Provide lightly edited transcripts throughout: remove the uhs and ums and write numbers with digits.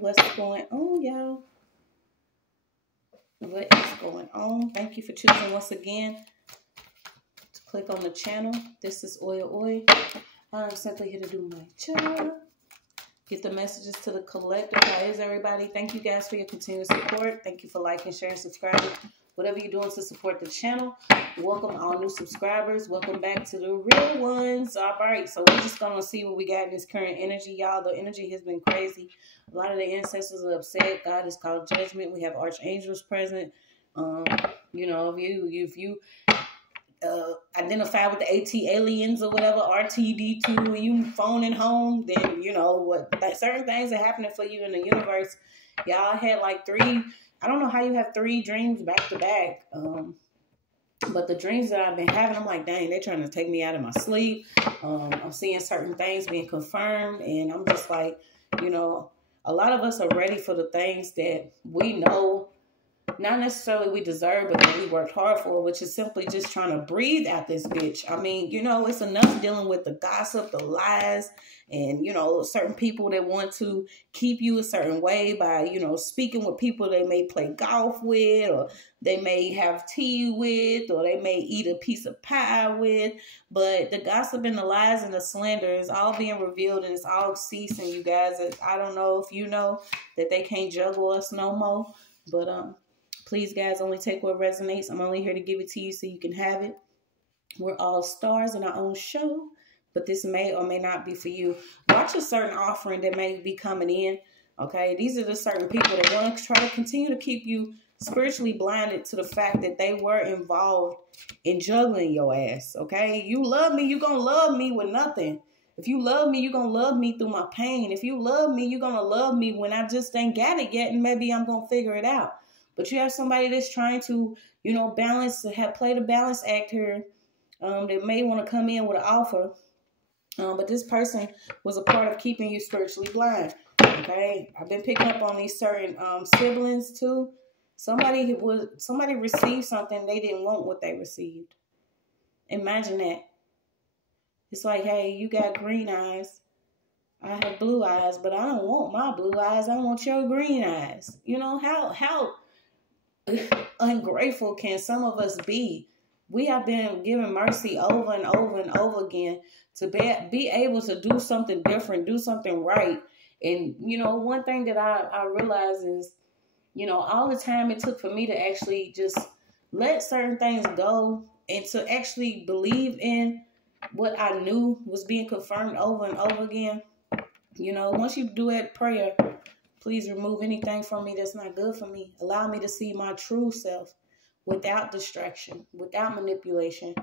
What's going on, y'all? What is going on? Thank you for choosing once again to click on the channel. This is OYAOY. I'm simply here to do my job. Get the messages to the collective. How is everybody? Thank you guys for your continued support. Thank you for liking, sharing, subscribing. Whatever you're doing to support the channel. Welcome all new subscribers. Welcome back to the real ones. All right, so we're just going to see what we got in this current energy, y'all. The energy has been crazy. A lot of the ancestors are upset. God is called judgment. We have archangels present. You know, if you identify with the AT aliens or whatever, RTD2, when you phoning home, then you know what, like certain things are happening for you in the universe. Y'all had like three, I don't know how you have three dreams back to back. But the dreams that I've been having, I'm like, dang, they're trying to take me out of my sleep. I'm seeing certain things being confirmed, and I'm just like, you know, a lot of us are ready for the things that we know not necessarily we deserve, but that we worked hard for, which is simply just trying to breathe out this bitch. I mean, you know, it's enough dealing with the gossip, the lies, and, you know, certain people that want to keep you a certain way by, you know, speaking with people they may play golf with, or they may have tea with, or they may eat a piece of pie with. But the gossip and the lies and the slander is all being revealed, and it's all ceasing, you guys. I don't know if you know that they can't juggle us no more, but please, guys, only take what resonates. I'm only here to give it to you so you can have it. We're all stars in our own show, but this may or may not be for you. Watch a certain offering that may be coming in, okay? These are the certain people that want to try to continue to keep you spiritually blinded to the fact that they were involved in juggling your ass, okay? You love me, you're going to love me with nothing. If you love me, you're going to love me through my pain. If you love me, you're going to love me when I just ain't got it yet, and maybe I'm going to figure it out. But you have somebody that's trying to, you know, play the balance act here. That may want to come in with an offer. But this person was a part of keeping you spiritually blind. Okay. I've been picking up on these certain siblings too. Somebody received something they didn't want what they received. Imagine that. It's like, hey, you got green eyes. I have blue eyes, but I don't want my blue eyes. I want your green eyes. You know, how ungrateful can some of us be? We have been given mercy over and over and over again to be able to do something different, do something right. And, you know, one thing that I realize is, you know, all the time it took for me to actually just let certain things go and to actually believe in what I knew was being confirmed over and over again. You know, once you do that prayer, please remove anything from me that's not good for me. Allow me to see my true self without distraction, without manipulation.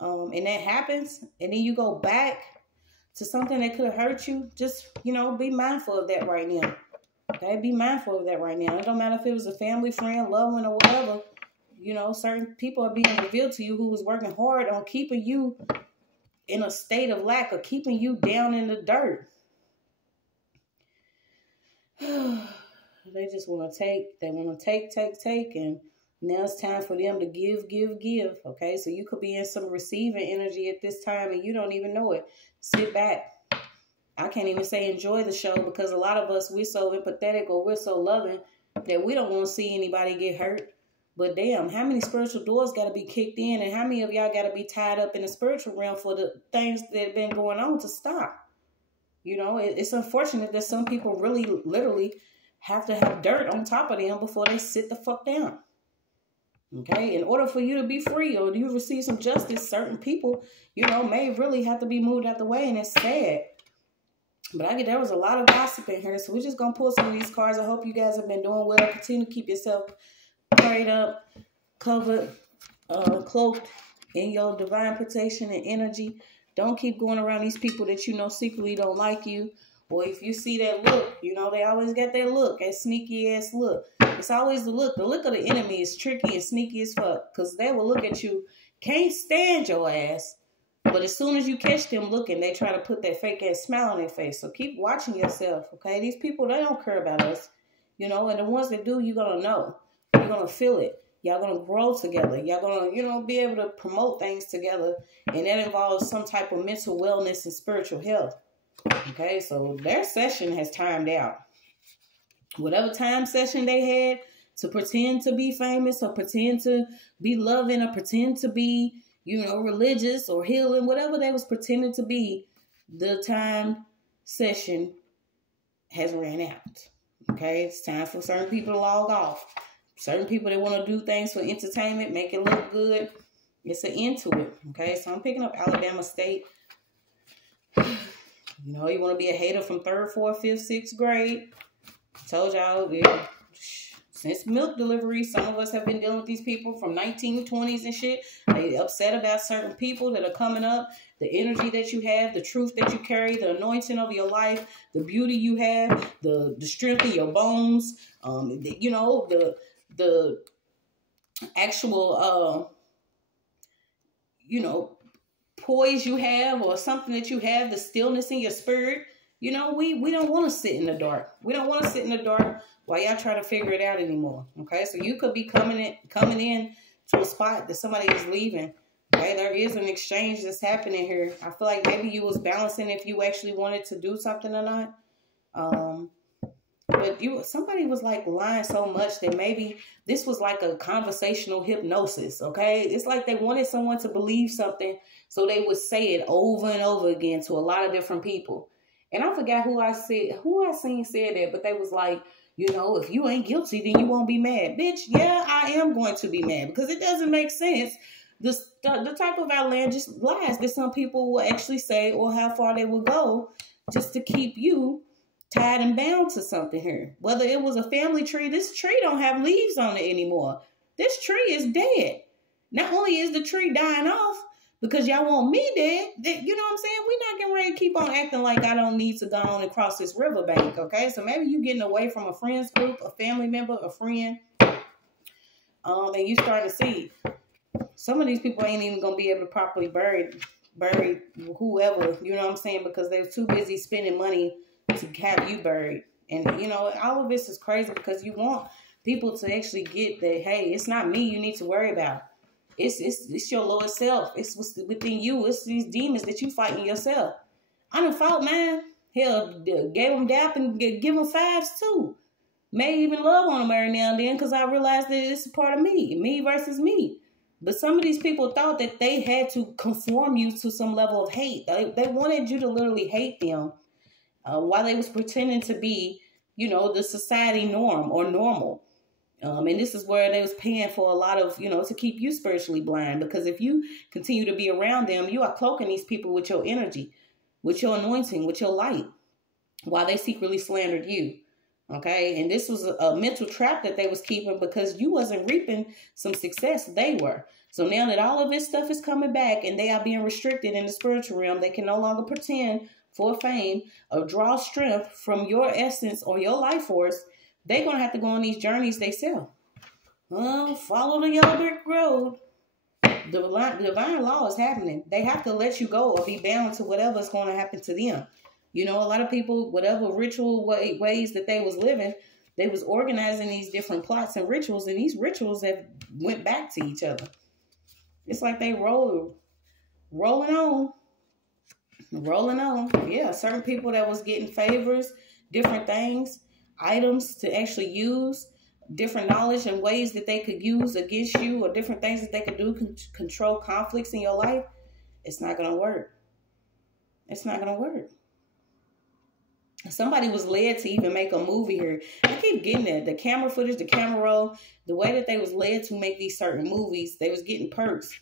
And that happens. And then you go back to something that could have hurt you. Just, you know, be mindful of that right now. Okay? Be mindful of that right now. It don't matter if it was a family, friend, loved one, or whatever. You know, certain people are being revealed to you who was working hard on keeping you in a state of lack, or keeping you down in the dirt. They just want to take. They want to take. And now it's time for them to give. Okay, so you could be in some receiving energy at this time and you don't even know it. Sit back. I can't even say enjoy the show, because a lot of us, we're so empathetic or we're so loving that we don't want to see anybody get hurt. But damn, how many spiritual doors got to be kicked in, and how many of y'all got to be tied up in the spiritual realm for the things that have been going on to stop? You know, it's unfortunate that some people really literally have to have dirt on top of them before they sit the fuck down. Okay, in order for you to be free or you receive some justice, certain people, you know, may really have to be moved out the way, and it's sad. But there was a lot of gossip in here, so we're just going to pull some of these cards. I hope you guys have been doing well. Continue to keep yourself prayed up, covered, cloaked in your divine protection and energy. Don't keep going around these people that you know secretly don't like you. Or if you see that look, you know, they always got that look, that sneaky ass look. It's always the look. The look of the enemy is tricky and sneaky as fuck, because they will look at you, can't stand your ass. But as soon as you catch them looking, they try to put that fake ass smile on their face. So keep watching yourself, okay? These people, they don't care about us, you know, and the ones that do, you're going to know. You're going to feel it. Y'all going to grow together. Y'all going to, you know, be able to promote things together. And that involves some type of mental wellness and spiritual health. Okay, so their session has timed out. whatever time session they had to pretend to be famous or pretend to be loving or pretend to be, you know, religious or healing, whatever they was pretending to be, the time session has ran out. Okay, it's time for certain people to log off. Certain people that want to do things for entertainment, make it look good, it's an end to it. Okay, so I'm picking up Alabama State. You know, you want to be a hater from 3rd, 4th, 5th, 6th grade. Told y'all, yeah, since milk delivery, some of us have been dealing with these people from 1920s and shit. They upset about certain people that are coming up, the energy that you have, the truth that you carry, the anointing of your life, the beauty you have, the strength of your bones, you know, the actual, you know, poise you have or something that you have, the stillness in your spirit. You know, we don't want to sit in the dark. We don't want to sit in the dark while y'all try to figure it out anymore. Okay, so you could be coming in to a spot that somebody is leaving. Okay, there is an exchange that's happening here. I feel like maybe you was balancing if you actually wanted to do something or not. But somebody was like lying so much that maybe this was like a conversational hypnosis. Okay, it's like they wanted someone to believe something, so they would say it over and over again to a lot of different people. And I forgot who I seen said that, but they was like, you know, if you ain't guilty, then you won't be mad. Bitch, yeah, I am going to be mad because it doesn't make sense. The type of outlandish lies that some people will actually say or how far they will go just to keep you tied and bound to something here. Whether it was a family tree, this tree don't have leaves on it anymore. This tree is dead. Not only is the tree dying off, because y'all want me dead, you know what I'm saying? We're not getting ready to keep on acting like I don't need to go on and cross this riverbank, okay? So maybe you getting away from a friend's group, a family member, a friend, and you starting to see some of these people ain't even going to be able to properly bury whoever, you know what I'm saying? Because they're too busy spending money to have you buried. And, you know, all of this is crazy because you want people to actually get that, hey, it's not me you need to worry about. It's your lower self. It's what's within you. It's these demons that you fighting yourself. I done fought mine. Hell, gave them dap and give them 5s too. May even love on them every now and then because I realized that it's a part of me versus me. But some of these people thought that they had to conform you to some level of hate. They wanted you to literally hate them while they was pretending to be, you know, the society norm or normal. And this is where they was paying for a lot of, you know, to keep you spiritually blind. Because if you continue to be around them, you are cloaking these people with your energy, with your anointing, with your light, while they secretly slandered you. Okay. And this was a mental trap that they was keeping because you wasn't reaping some success. They were. So now that all of this stuff is coming back and they are being restricted in the spiritual realm, they can no longer pretend for fame or draw strength from your essence or your life force. They're going to have to go on these journeys themselves. Follow the yellow brick road. The divine law is happening. They have to let you go or be bound to whatever is going to happen to them. You know, a lot of people, whatever ritual ways that they was living, they was organizing these different plots and rituals, and these rituals have went back to each other. It's like they rolling on. Yeah, certain people that was getting favors, different things, items to actually use, different knowledge and ways that they could use against you, or different things that they could do to control conflicts in your life. It's not going to work. It's not going to work. Somebody was led to even make a movie here. I keep getting that. The camera footage, the camera roll, the way that they was led to make these certain movies, they was getting perks.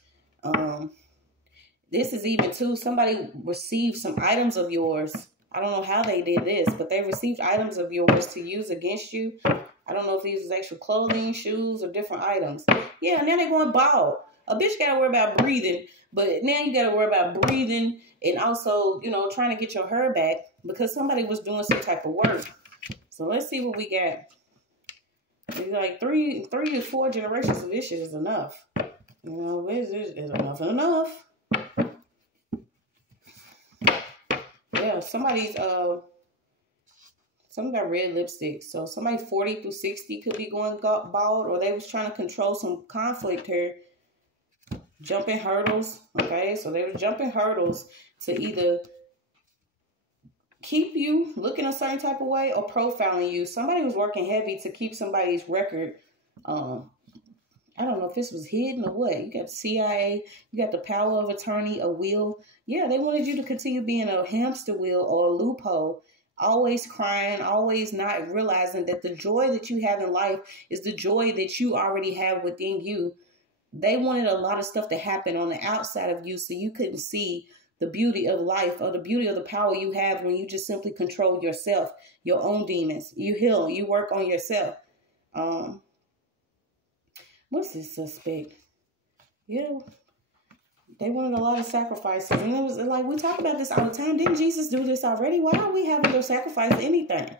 This is even too, somebody received some items of yours. I don't know how they did this, but they received items of yours to use against you. I don't know if these was actual clothing, shoes, or different items. Yeah, now they're going bald. A bitch got to worry about breathing, but now you got to worry about breathing and also, you know, trying to get your hair back because somebody was doing some type of work. So let's see what we got. It's like three to four generations of this shit is enough. You know, is enough. Yeah, somebody's some got red lipstick. So somebody 40 through 60 could be going bald, or they was trying to control some conflict here. Jumping hurdles. Okay, so they were jumping hurdles to either keep you looking a certain type of way or profiling you. Somebody was working heavy to keep somebody's record. I don't know if this was hidden or what. You got the CIA, you got the power of attorney, a will. Yeah, they wanted you to continue being a hamster wheel or a loophole, always crying, always not realizing that the joy that you have in life is the joy that you already have within you. They wanted a lot of stuff to happen on the outside of you so you couldn't see the beauty of life or the beauty of the power you have when you just simply control yourself, your own demons. You heal, you work on yourself. What's this suspect? Yeah, they wanted a lot of sacrifices. And it was like, we talk about this all the time. Didn't Jesus do this already? Why are we having to sacrifice anything?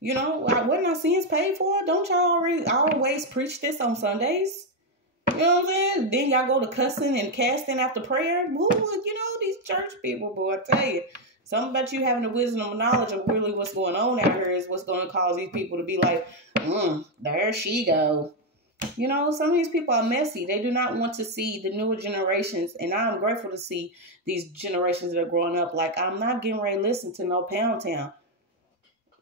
You know, wasn't our sins paid for? Don't y'all already always preach this on Sundays? You know what I'm saying? Then y'all go to cussing and casting after prayer. Well, you know, these church people, boy, I tell you. Something about you having the wisdom and knowledge of really what's going on out here is what's going to cause these people to be like, there she go. You know, some of these people are messy. They do not want to see the newer generations. And I'm grateful to see these generations that are growing up. Like, I'm not getting ready to listen to no Pound Town.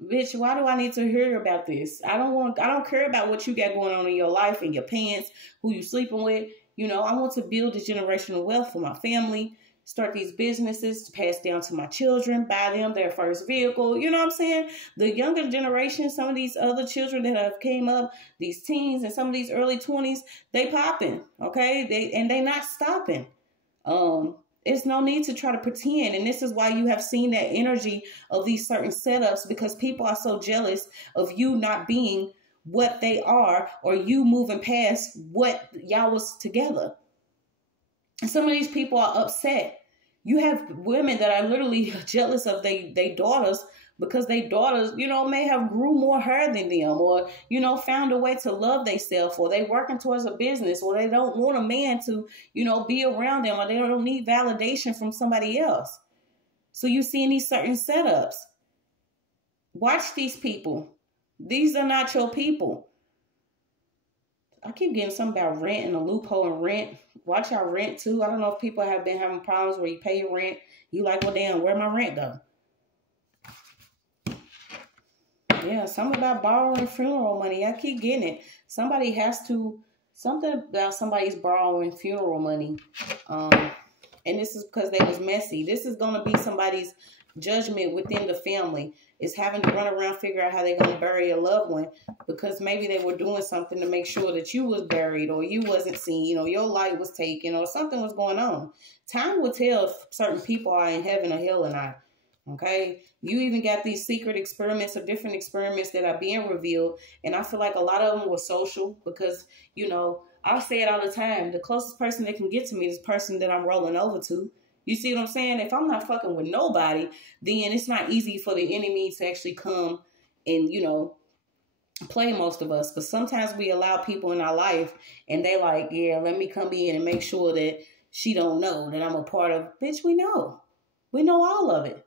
Bitch, why do I need to hear about this? I don't care about what you got going on in your life and your pants, who you sleeping with. You know, I want to build this generational wealth for my family, start these businesses to pass down to my children, buy them their first vehicle. You know what I'm saying? The younger generation, some of these other children that have came up, these teens and some of these early 20s, they popping, okay? They not stopping. It's no need to try to pretend. And this is why you have seen that energy of these certain setups, because people are so jealous of you not being what they are or you moving past what y'all was together. And some of these people are upset. You have women that are literally jealous of their daughters because their daughters, you know, may have grew more hair than them or, you know, found a way to love themselves, or they working towards a business, or they don't want a man to, you know, be around them, or they don't need validation from somebody else. So you see in these certain setups, watch these people. These are not your people. I keep getting something about rent and a loophole in rent. Watch our rent too. I don't know if people have been having problems where you pay your rent. You like, well, damn, where my rent go? Yeah, something about borrowing funeral money. I keep getting it. Something about somebody's borrowing funeral money. And this is because they was messy. This is going to be somebody's judgment within the family. Is having to run around, figure out how they're going to bury a loved one because maybe they were doing something to make sure that you was buried or you wasn't seen or your light was taken or something was going on. Time will tell if certain people are in heaven or hell or not. Okay, you even got these secret experiments or different experiments that are being revealed. And I feel like a lot of them were social because, you know, I say it all the time. The closest person that can get to me is the person that I'm rolling over to. You see what I'm saying? If I'm not fucking with nobody, then it's not easy for the enemy to actually come and, you know, play most of us. But sometimes we allow people in our life and they like, yeah, let me come in and make sure that she don't know that I'm a part of. Bitch, we know. We know all of it.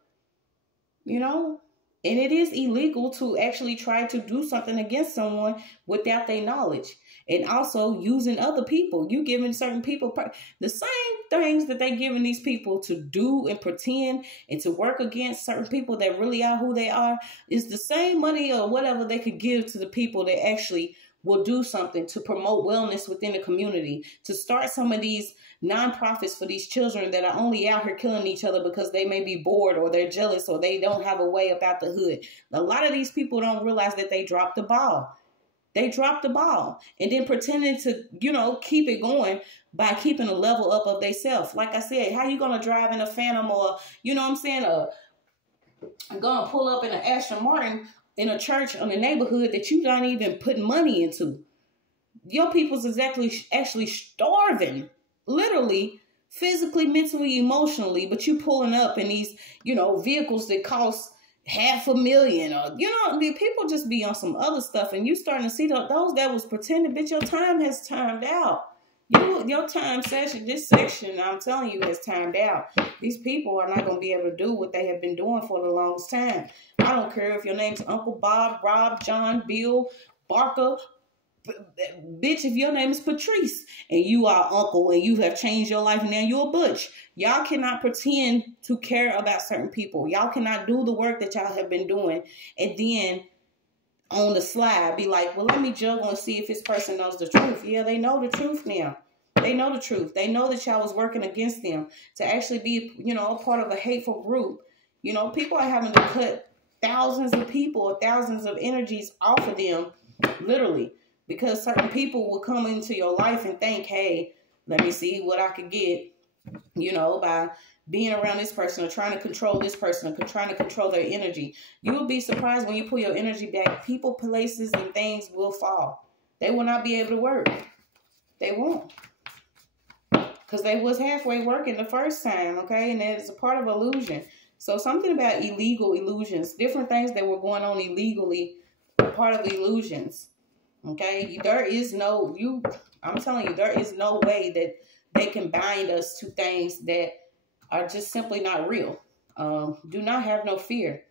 You know, and it is illegal to actually try to do something against someone without their knowledge. And also using other people. You giving certain people the same things that they giving these people to do and pretend and to work against certain people that really are who they are is the same money or whatever they could give to the people that actually will do something to promote wellness within the community, to start some of these nonprofits for these children that are only out here killing each other because they may be bored or they're jealous or they don't have a way about the hood. A lot of these people don't realize that they dropped the ball. They dropped the ball and then pretending to, you know, keep it going by keeping a level up of themselves. Like I said, how you going to drive in a Phantom or, you know what I'm saying, going to pull up in an Aston Martin in a church in a neighborhood that you don't even put money into? Your people's actually starving. Literally, physically, mentally, emotionally, but you pulling up in these, you know, vehicles that cost $500,000 or, you know, people just be on some other stuff and you starting to see those that was pretending, bitch, your time has timed out. Your time session, this section, I'm telling you, has timed out. These people are not going to be able to do what they have been doing for the longest time. I don't care if your name's Uncle Bob, Rob, John, Bill, Barker, Bitch, if your name is Patrice and you are uncle and you have changed your life and now you're a butch, y'all cannot pretend to care about certain people. Y'all cannot do the work that y'all have been doing and then on the slide be like, well, let me juggle and see if this person knows the truth. Yeah, they know the truth now. They know the truth. They know that y'all was working against them to actually be, you know, a part of a hateful group. You know, people are having to cut thousands of people or thousands of energies off of them, literally, because certain people will come into your life and think, hey, let me see what I could get, you know, by being around this person or trying to control this person or trying to control their energy. You will be surprised when you pull your energy back. People, places, and things will fall. They will not be able to work. They won't. Because they was halfway working the first time, okay? And that is a part of illusion. So something about illegal illusions, different things that were going on illegally, are part of illusions, okay? There is no, I'm telling you, there is no way that they can bind us to things that are just simply not real. Do not have no fear.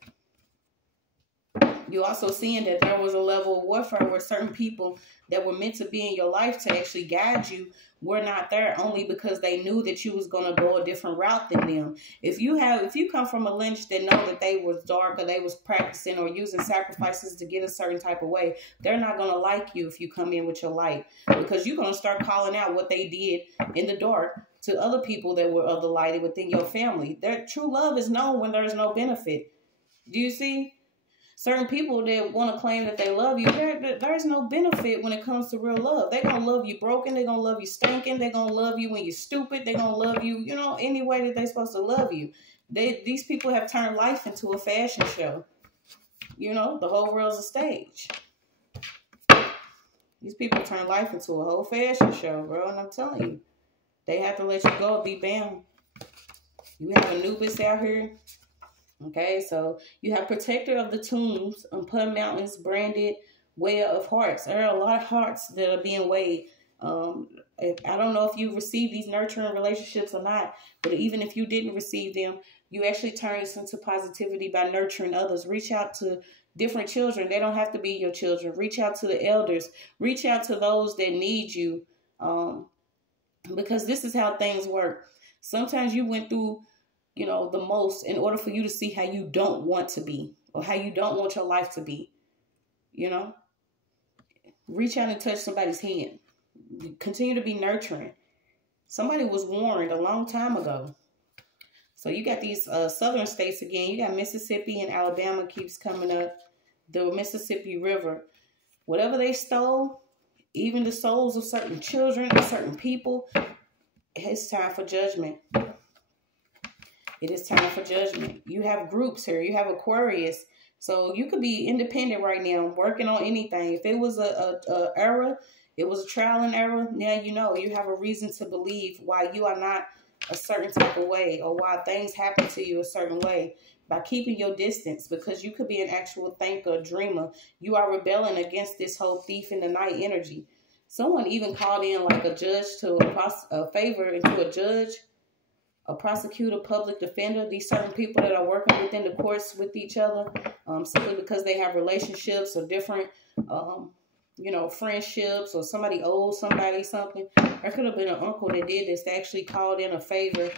You also seeing that there was a level of warfare where certain people that were meant to be in your life to actually guide you were not there only because they knew that you was going to go a different route than them. If you come from a lineage that know that they was dark or they was practicing or using sacrifices to get a certain type of way, they're not going to like you if you come in with your light, because you're going to start calling out what they did in the dark to other people that were of the light within your family. Their true love is known when there's no benefit. Do you see? Certain people that want to claim that they love you, there's no benefit when it comes to real love. They're going to love you broken. They're going to love you stinking. They're going to love you when you're stupid. They're going to love you, you know, any way that they're supposed to love you. These people have turned life into a fashion show. You know, the whole world's a stage. These people turn life into a whole fashion show, bro. And I'm telling you, they have to let you go and be bound. You have Anubis out here. Okay, so you have Protector of the Tombs, Unpun Mountains, branded Weigher of Hearts. There are a lot of hearts that are being weighed. I don't know if you received these nurturing relationships or not, but even if you didn't receive them, you actually turn this into positivity by nurturing others. Reach out to different children. They don't have to be your children. Reach out to the elders. Reach out to those that need you, because this is how things work. Sometimes you went through, you know, the most in order for you to see how you don't want to be or how you don't want your life to be, you know. Reach out and touch somebody's hand. Continue to be nurturing. Somebody was warned a long time ago. So you got these southern states again. You got Mississippi and Alabama keeps coming up. The Mississippi River. Whatever they stole, even the souls of certain children and certain people, it's time for judgment. It is time for judgment. You have groups here. You have Aquarius. So you could be independent right now, working on anything. If it was a error, it was a trial and error, now you know. You have a reason to believe why you are not a certain type of way or why things happen to you a certain way by keeping your distance, because you could be an actual thinker, dreamer. You are rebelling against this whole thief in the night energy. Someone even called in like a judge to a favor into a judge, a prosecutor, public defender, these certain people that are working within the courts with each other, simply because they have relationships or different, you know, friendships, or somebody owes somebody something. There could have been an uncle that did this, that actually called in a favor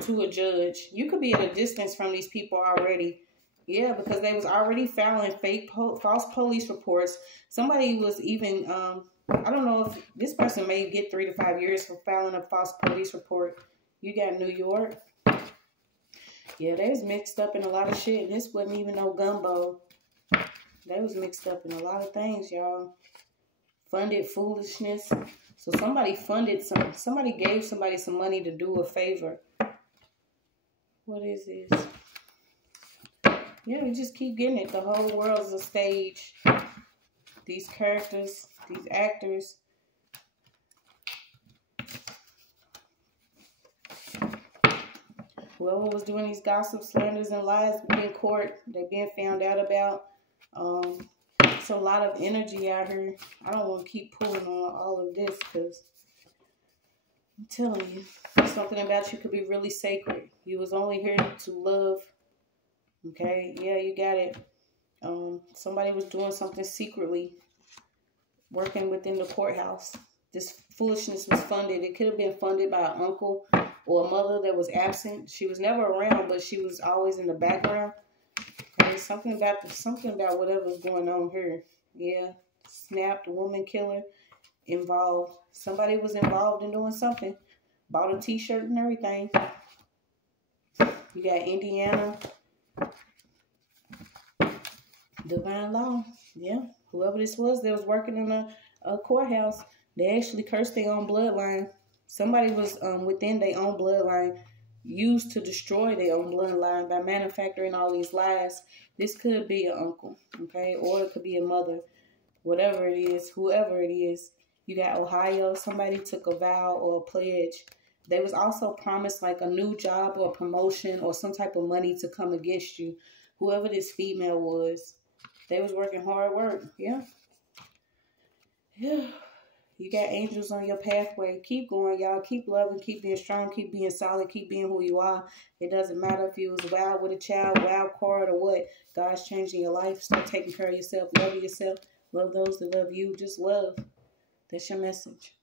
to a judge. You could be at a distance from these people already. Yeah, because they was already filing false police reports. Somebody was even, I don't know if this person may get 3 to 5 years for filing a false police report. You got New York. Yeah, they was mixed up in a lot of shit. This wasn't even no gumbo. They was mixed up in a lot of things, y'all. Funded foolishness. So somebody somebody gave somebody some money to do a favor. What is this? Yeah, we just keep getting it. The whole world's a stage. These characters, these actors. Whoever was doing these gossip, slanders, and lies in court, they being found out about. It's a lot of energy out here. I don't want to keep pulling on all of this because I'm telling you, something about you could be really sacred. You was only here to love. Okay? Yeah, you got it. Somebody was doing something secretly working within the courthouse. This foolishness was funded. It could have been funded by an uncle or a mother that was absent. She was never around, but she was always in the background. Okay, something about whatever's going on here. Yeah, snapped, woman killer involved. Somebody was involved in doing something. Bought a t-shirt and everything. You got Indiana. Divine law. Yeah, whoever this was that was working in a courthouse, they actually cursed their own bloodline. Somebody was within their own bloodline, used to destroy their own bloodline by manufacturing all these lies. This could be an uncle, okay? Or it could be a mother. Whatever it is, whoever it is. You got Ohio. Somebody took a vow or a pledge. They was also promised like a new job or promotion or some type of money to come against you. Whoever this female was, they was working hard work. Yeah. Yeah. You got angels on your pathway. Keep going, y'all. Keep loving. Keep being strong. Keep being solid. Keep being who you are. It doesn't matter if you was wild with a child, wild card, or what. God's changing your life. Start taking care of yourself. Love yourself. Love those that love you. Just love. That's your message.